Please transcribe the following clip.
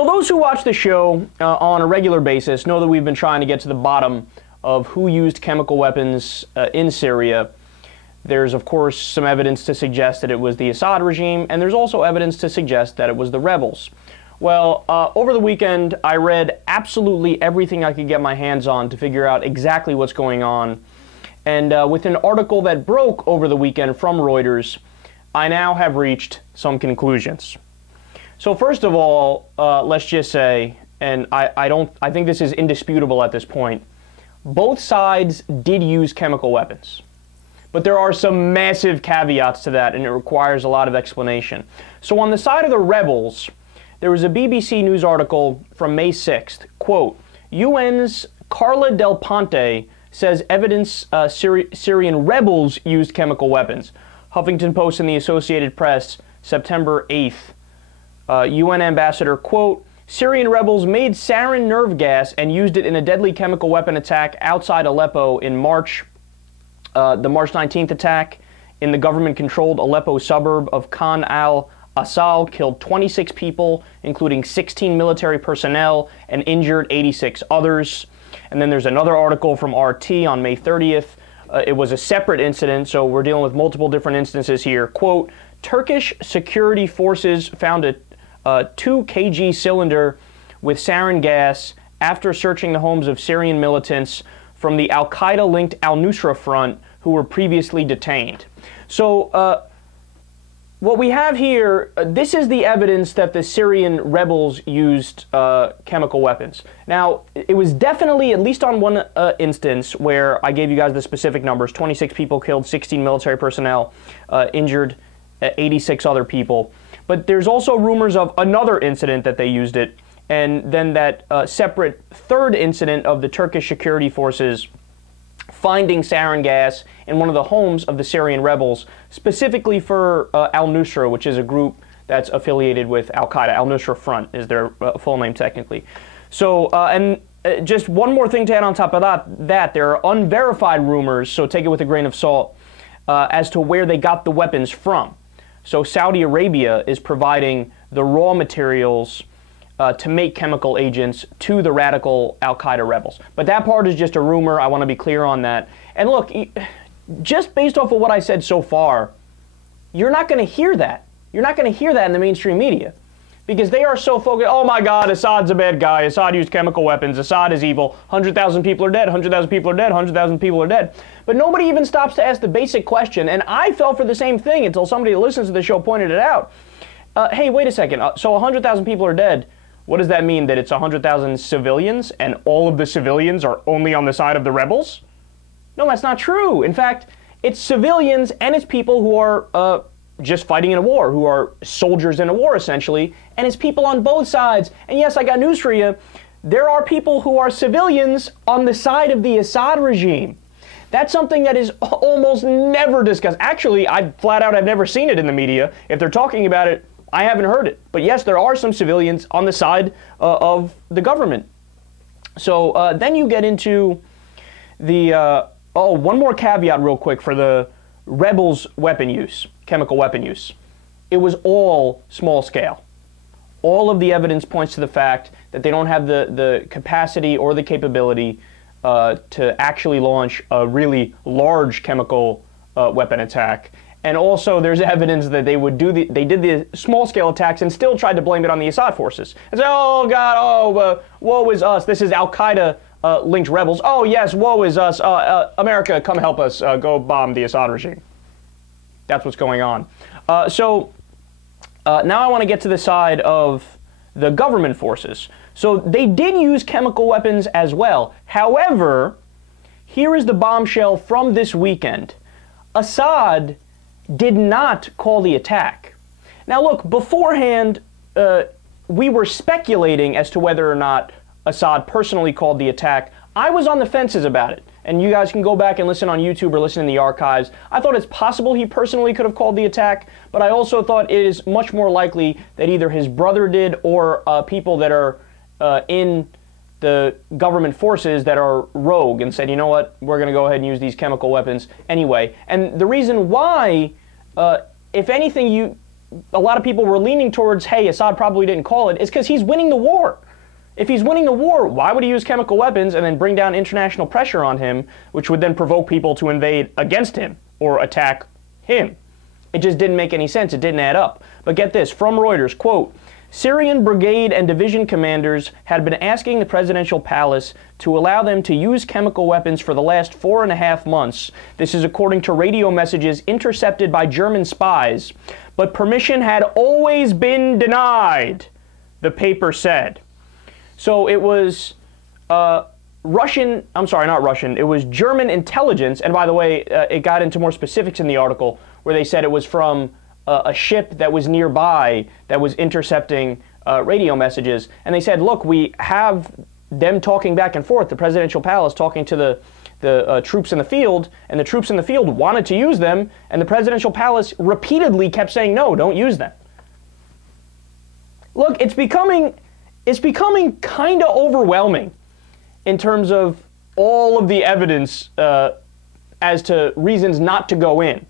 So those who watch the show on a regular basis know that we've been trying to get to the bottom of who used chemical weapons in Syria. There's, of course, some evidence to suggest that it was the Assad regime, and there's also evidence to suggest that it was the rebels. Well, over the weekend, I read absolutely everything I could get my hands on to figure out exactly what's going on. And with an article that broke over the weekend from Reuters, I now have reached some conclusions. So first of all, let's just say, and I think this is indisputable at this point, both sides did use chemical weapons. But there are some massive caveats to that, and it requires a lot of explanation. So on the side of the rebels, there was a BBC News article from May 6th. Quote, UN's Carla Del Ponte says evidence Syrian rebels used chemical weapons. Huffington Post and the Associated Press, September 8th. UN ambassador, quote, Syrian rebels made sarin nerve gas and used it in a deadly chemical weapon attack outside Aleppo in March. The March 19th attack in the government-controlled Aleppo suburb of Khan al-Assad killed 26 people, including 16 military personnel, and injured 86 others. And then there's another article from RT on May 30th. It was a separate incident, so we're dealing with multiple different instances here. Quote, Turkish security forces found a 2 kg cylinder with sarin gas after searching the homes of Syrian militants from the al-Qaeda-linked al-Nusra Front who were previously detained. So what we have here, this is the evidence that the Syrian rebels used chemical weapons. Now, it was definitely, at least on one instance, where I gave you guys the specific numbers, 26 people killed, 16 military personnel, injured 86 other people. But there's also rumors of another incident that they used it, and then that separate third incident of the Turkish security forces finding sarin gas in one of the homes of the Syrian rebels, specifically for al-Nusra, which is a group that's affiliated with al-Qaeda. Al-Nusra Front is their full name technically. So, and just one more thing to add on top of that, there are unverified rumors, so take it with a grain of salt, as to where they got the weapons from. So Saudi Arabia is providing the raw materials to make chemical agents to the radical al-Qaeda rebels. But that part is just a rumor. I want to be clear on that. And look, just based off of what I said so far, you're not going to hear that. You're not going to hear that in the mainstream media because they are so focused, oh my God, Assad's a bad guy. Assad used chemical weapons. Assad is evil. 100,000 people are dead. 100,000 people are dead. 100,000 people are dead. But nobody even stops to ask the basic question. And I fell for the same thing until somebody that listens to the show pointed it out. Hey, wait a second. So 100,000 people are dead. What does that mean? That it's 100,000 civilians and all of the civilians are only on the side of the rebels? No, that's not true. In fact, it's civilians and it's people who are just fighting in a war, who are soldiers in a war, essentially, and it's people on both sides. And yes, I got news for you. There are people who are civilians on the side of the Assad regime. That's something that is almost never discussed. Actually, flat out, I've never seen it in the media. If they're talking about it, I haven't heard it. But yes, there are some civilians on the side of the government. So then you get into the, one more caveat real quick for the rebels' weapon use, chemical weapon use. It was all small scale. All of the evidence points to the fact that they don't have the capacity or the capability to actually launch a really large chemical weapon attack. And also, there's evidence that they did the small-scale attacks and still tried to blame it on the Assad forces. And say, oh, God, woe is us. This is al-Qaeda-linked rebels. Oh, yes, woe is us. America, come help us go bomb the Assad regime. That's what's going on. Now I want to get to the side of the government forces. So they did use chemical weapons as well. However, here is the bombshell from this weekend. Assad did not call the attack. Now look, beforehand, we were speculating as to whether or not Assad personally called the attack. I was on the fences about it, and you guys can go back and listen on YouTube or listen in the archives. I thought it's possible he personally could have called the attack, but I also thought it is much more likely that either his brother did or people that are in the government forces that are rogue and said, you know what, we're going to go ahead and use these chemical weapons anyway. And the reason why, if anything, a lot of people were leaning towards, hey, Assad probably didn't call it, is because he's winning the war. If he's winning the war, why would he use chemical weapons and then bring down international pressure on him, which would then provoke people to invade against him or attack him? It just didn't make any sense. It didn't add up. But get this, from Reuters, quote, Syrian brigade and division commanders had been asking the presidential palace to allow them to use chemical weapons for the last 4.5 months. This is according to radio messages intercepted by German spies. But permission had always been denied, the paper said. So it was Russian, I'm sorry, not Russian, it was German intelligence, and by the way, it got into more specifics in the article, where they said it was from a ship that was nearby that was intercepting radio messages. And they said, look, we have them talking back and forth, the presidential palace talking to the troops in the field, and the troops in the field wanted to use them, and the presidential palace repeatedly kept saying, no, don't use them. Look, it's becoming kind of overwhelming in terms of all of the evidence as to reasons not to go in.